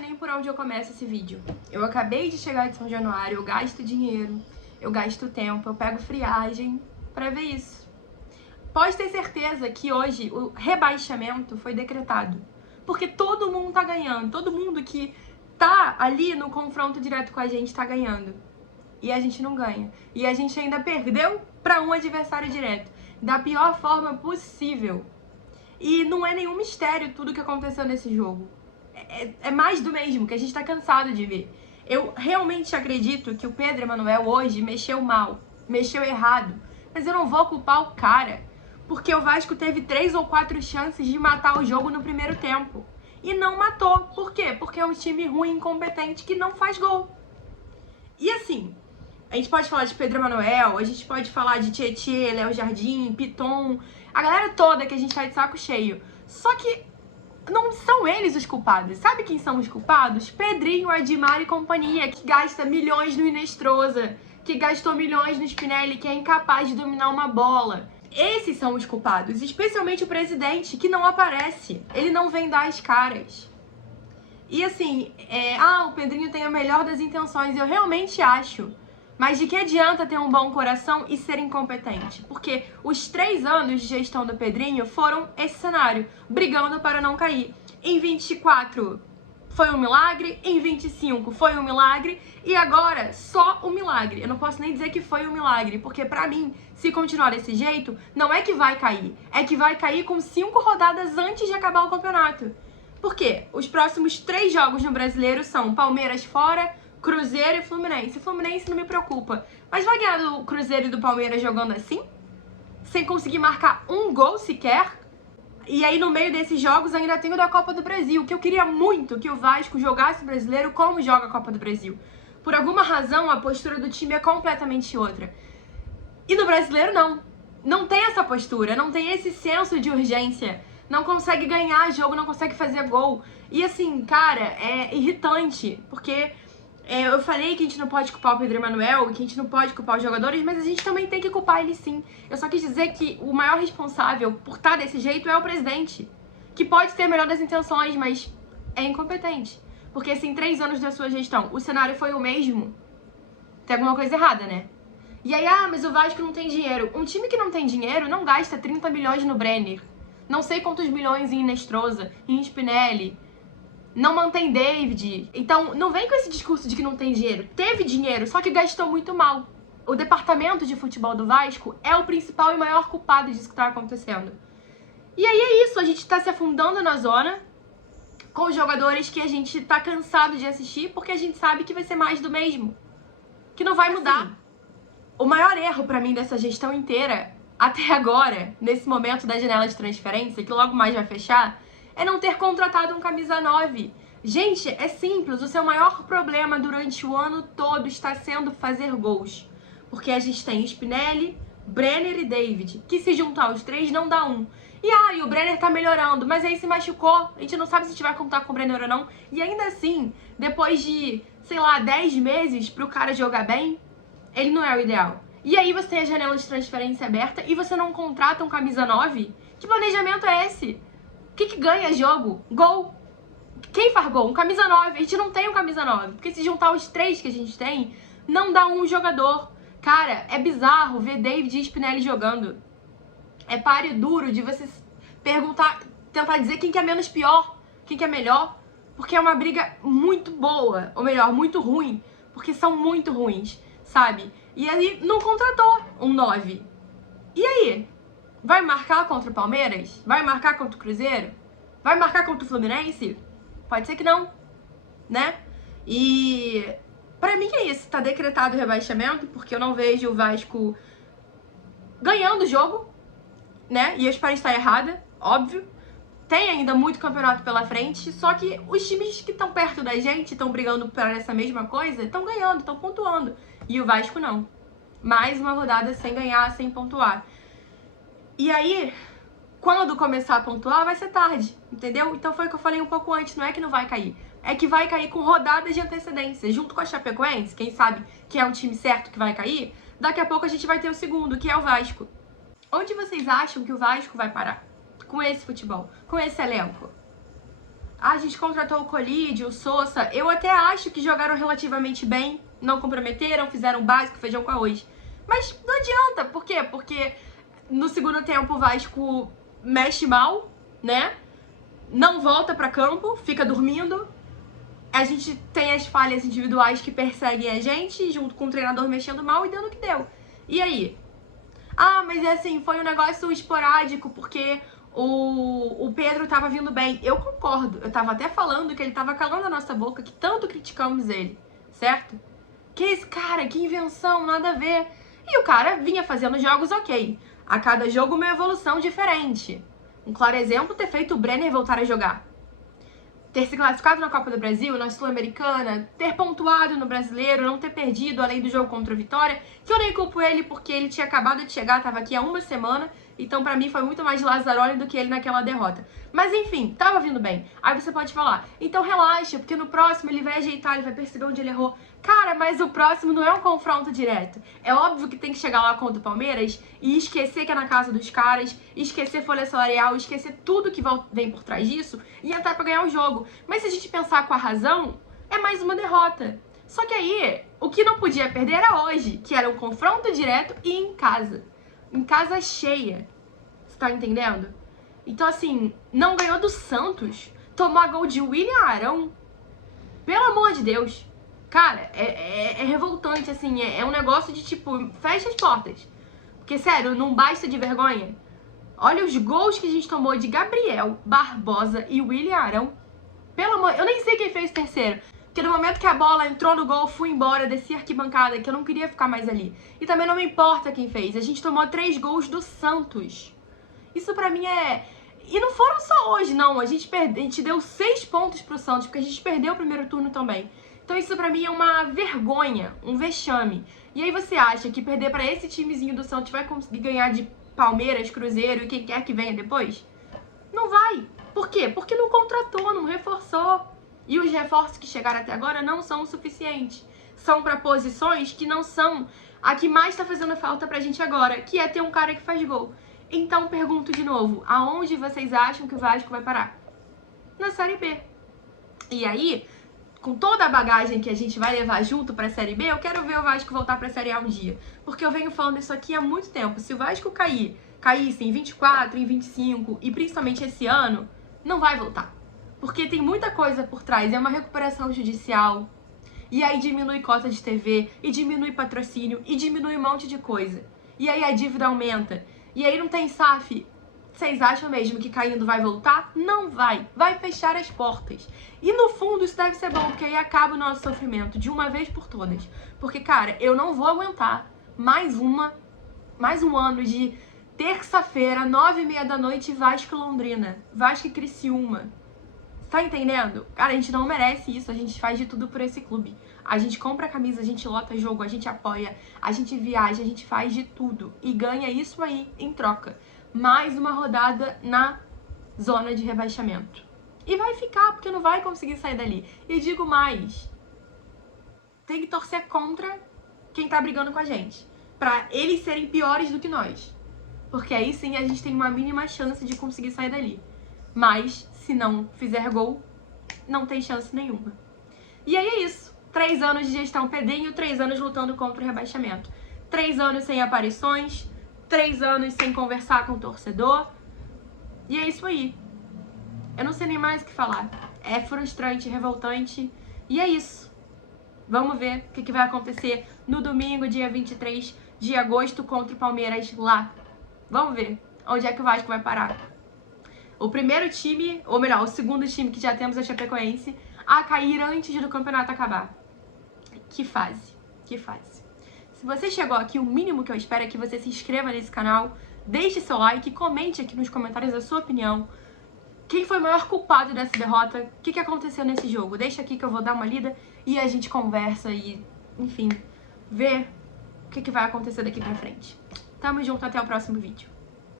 sei nem por onde eu começo esse vídeo. Eu acabei de chegar de São Januário, eu gasto dinheiro, eu gasto tempo, eu pego friagem pra ver isso. Pode ter certeza que hoje o rebaixamento foi decretado. Porque todo mundo tá ganhando, todo mundo que tá ali no confronto direto com a gente tá ganhando. E a gente não ganha. E a gente ainda perdeu pra um adversário direto, da pior forma possível. E não é nenhum mistério tudo que aconteceu nesse jogo. É mais do mesmo, que a gente tá cansado de ver. Eu realmente acredito que o Pedro Emanuel hoje mexeu mal, mexeu errado. Mas eu não vou culpar o cara, porque o Vasco teve 3 ou 4 chances de matar o jogo no primeiro tempo. E não matou. Por quê? Porque é um time ruim, incompetente, que não faz gol. E assim, a gente pode falar de Pedro Emanuel, a gente pode falar de Tietê, Léo Jardim, Piton, a galera toda que a gente tá de saco cheio. Só que não são eles os culpados. Sabe quem são os culpados? Pedrinho, Admar e companhia, que gasta milhões no Inestrosa, que gastou milhões no Spinelli, que é incapaz de dominar uma bola. Esses são os culpados, especialmente o presidente, que não aparece. Ele não vem dar as caras. E assim, o Pedrinho tem a melhor das intenções, eu realmente acho. Mas de que adianta ter um bom coração e ser incompetente? Porque os 3 anos de gestão do Pedrinho foram esse cenário, brigando para não cair. Em 24 foi um milagre, em 25 foi um milagre, e agora só um milagre. Eu não posso nem dizer que foi um milagre, porque pra mim, se continuar desse jeito, não é que vai cair, é que vai cair com 5 rodadas antes de acabar o campeonato. Por quê? Os próximos 3 jogos no Brasileiro são Palmeiras fora, Cruzeiro e Fluminense. Fluminense não me preocupa. Mas vai ganhar do Cruzeiro e do Palmeiras jogando assim? Sem conseguir marcar um gol sequer? E aí no meio desses jogos ainda tem o da Copa do Brasil, que eu queria muito que o Vasco jogasse o Brasileiro como joga a Copa do Brasil. Por alguma razão, a postura do time é completamente outra. E no Brasileiro não. Não tem essa postura, não tem esse senso de urgência. Não consegue ganhar jogo, não consegue fazer gol. E assim, cara, é irritante, porque eu falei que a gente não pode culpar o Pedro Emanuel, que a gente não pode culpar os jogadores, mas a gente também tem que culpar ele sim. Eu só quis dizer que o maior responsável por estar desse jeito é o presidente, que pode ter a melhor das intenções, mas é incompetente. Porque se em 3 anos da sua gestão o cenário foi o mesmo, tem alguma coisa errada, né? E aí, mas o Vasco não tem dinheiro. Um time que não tem dinheiro não gasta 30 milhões no Brenner, não sei quantos milhões em Inestrosa, em Spinelli, não mantém David. Então, não vem com esse discurso de que não tem dinheiro. Teve dinheiro, só que gastou muito mal. O departamento de futebol do Vasco é o principal e maior culpado disso que tá acontecendo. E aí é isso, a gente tá se afundando na zona com jogadores que a gente tá cansado de assistir, porque a gente sabe que vai ser mais do mesmo, que não vai mudar. Sim. O maior erro pra mim dessa gestão inteira, até agora, nesse momento da janela de transferência, que logo mais vai fechar, é não ter contratado um camisa 9. Gente, é simples, o seu maior problema durante o ano todo está sendo fazer gols. Porque a gente tem Spinelli, Brenner e David, que se juntar os 3 não dá 1. E o Brenner tá melhorando, mas aí se machucou, a gente não sabe se a gente vai contar com o Brenner ou não. E ainda assim, depois de, 10 meses pro cara jogar bem, ele não é o ideal. E aí você tem a janela de transferência aberta e você não contrata um camisa 9? Que planejamento é esse? O que ganha jogo? Gol. Quem faz gol? Um camisa 9. A gente não tem um camisa 9. Porque se juntar os 3 que a gente tem, não dá um jogador. Cara, é bizarro ver David e Spinelli jogando. É páreo duro de você perguntar, tentar dizer quem que é menos pior, quem que é melhor. Porque é uma briga muito boa. Ou melhor, muito ruim. Porque são muito ruins, sabe? E aí não contratou um 9. E aí? Vai marcar contra o Palmeiras? Vai marcar contra o Cruzeiro? Vai marcar contra o Fluminense? Pode ser que não, né? E pra mim é isso, tá decretado o rebaixamento, porque eu não vejo o Vasco ganhando o jogo, né? E eu espero estar errada, óbvio. Tem ainda muito campeonato pela frente, só que os times que estão perto da gente, estão brigando por essa mesma coisa, estão ganhando, estão pontuando. E o Vasco não. Mais uma rodada sem ganhar, sem pontuar. E aí, quando começar a pontuar, vai ser tarde, entendeu? Então foi o que eu falei um pouco antes, não é que não vai cair. É que vai cair com rodadas de antecedência. Junto com a Chapecoense, quem sabe que é um time certo que vai cair, daqui a pouco a gente vai ter o segundo, que é o Vasco. Onde vocês acham que o Vasco vai parar? Com esse futebol, com esse elenco? a gente contratou o Colide, o Sousa. Eu até acho que jogaram relativamente bem, não comprometeram, fizeram o básico, feijão com arroz. Mas não adianta, por quê? Porque no segundo tempo o Vasco mexe mal, né? Não volta pra campo, fica dormindo. A gente tem as falhas individuais que perseguem a gente, junto com o treinador mexendo mal e dando o que deu. E aí? Ah, mas é assim, foi um negócio esporádico, porque o Pedro tava vindo bem. Eu concordo, eu tava até falando que ele tava calando a nossa boca, que tanto criticamos ele, certo? Que esse cara, que invenção, nada a ver. E o cara vinha fazendo jogos ok. A cada jogo uma evolução diferente. Um claro exemplo, ter feito o Brenner voltar a jogar. Ter se classificado na Copa do Brasil, na Sul-Americana, ter pontuado no Brasileiro, não ter perdido, além do jogo contra o Vitória, que eu nem culpo ele porque ele tinha acabado de chegar, tava aqui há uma semana, então pra mim foi muito mais Lazzaroni do que ele naquela derrota. Mas enfim, tava vindo bem. Aí você pode falar, então relaxa, porque no próximo ele vai ajeitar, ele vai perceber onde ele errou. Cara, mas o próximo não é um confronto direto. É óbvio que tem que chegar lá contra o Palmeiras e esquecer que é na casa dos caras, esquecer folha salarial, esquecer tudo que vem por trás disso e entrar pra ganhar o jogo. Mas se a gente pensar com a razão, é mais uma derrota. Só que aí, o que não podia perder era hoje, que era um confronto direto e em casa. Em casa cheia. Você tá entendendo? Então, assim, não ganhou do Santos. Tomou a gol de William Arão. Pelo amor de Deus. Cara, é revoltante, assim. É um negócio de, tipo, fecha as portas. Porque, sério, não basta de vergonha. Olha os gols que a gente tomou de Gabriel, Barbosa e William Arão. Pelo amor... Eu nem sei quem fez o terceiro. Porque no momento que a bola entrou no gol, eu fui embora, desci a arquibancada, que eu não queria ficar mais ali. E também não me importa quem fez. A gente tomou 3 gols do Santos. Isso pra mim é... E não foram só hoje, não. A gente deu 6 pontos pro Santos, porque a gente perdeu o primeiro turno também. Então isso pra mim é uma vergonha, um vexame. E aí você acha que perder pra esse timezinho do Santos vai conseguir ganhar de Palmeiras, Cruzeiro e quem quer que venha depois? Não vai. Por quê? Porque não contratou, não reforçou. E os reforços que chegaram até agora não são o suficiente. São pra posições que não são a que mais tá fazendo falta pra gente agora, que é ter um cara que faz gol. Então pergunto de novo, aonde vocês acham que o Vasco vai parar? Na Série B. E aí, com toda a bagagem que a gente vai levar junto pra Série B, eu quero ver o Vasco voltar pra Série A um dia. Porque eu venho falando isso aqui há muito tempo. Se o Vasco caísse em 24, em 25 e principalmente esse ano, não vai voltar. Porque tem muita coisa por trás, é uma recuperação judicial, e aí diminui cota de TV, e diminui patrocínio, e diminui um monte de coisa. E aí a dívida aumenta, e aí não tem SAF. Vocês acham mesmo que caindo vai voltar? Não vai, vai fechar as portas. E no fundo isso deve ser bom, porque aí acaba o nosso sofrimento de uma vez por todas. Porque, cara, eu não vou aguentar mais um ano de terça-feira, 9h30 da noite, Vasco e Londrina, Vasco e Criciúma. Tá entendendo? Cara, a gente não merece isso, a gente faz de tudo por esse clube. A gente compra a camisa, a gente lota jogo, a gente apoia, a gente viaja, a gente faz de tudo. E ganha isso aí em troca. Mais uma rodada na zona de rebaixamento. E vai ficar, porque não vai conseguir sair dali. E digo mais, tem que torcer contra quem tá brigando com a gente. Pra eles serem piores do que nós. Porque aí sim a gente tem uma mínima chance de conseguir sair dali. Mas, se não fizer gol, não tem chance nenhuma. E aí é isso. 3 anos de gestão Pedrinho, 3 anos lutando contra o rebaixamento. 3 anos sem aparições, 3 anos sem conversar com o torcedor. E é isso aí. Eu não sei nem mais o que falar. É frustrante, revoltante. E é isso. Vamos ver o que vai acontecer no domingo, dia 23 de agosto, contra o Palmeiras lá. Vamos ver onde é que o Vasco vai parar. O primeiro time, ou melhor, o segundo time que já temos é a Chapecoense, a cair antes do campeonato acabar. Que fase, que fase. Se você chegou aqui, o mínimo que eu espero é que você se inscreva nesse canal, deixe seu like, comente aqui nos comentários a sua opinião. Quem foi o maior culpado dessa derrota? O que aconteceu nesse jogo? Deixa aqui que eu vou dar uma lida e a gente conversa e, enfim, ver o que vai acontecer daqui pra frente. Tamo junto, até o próximo vídeo.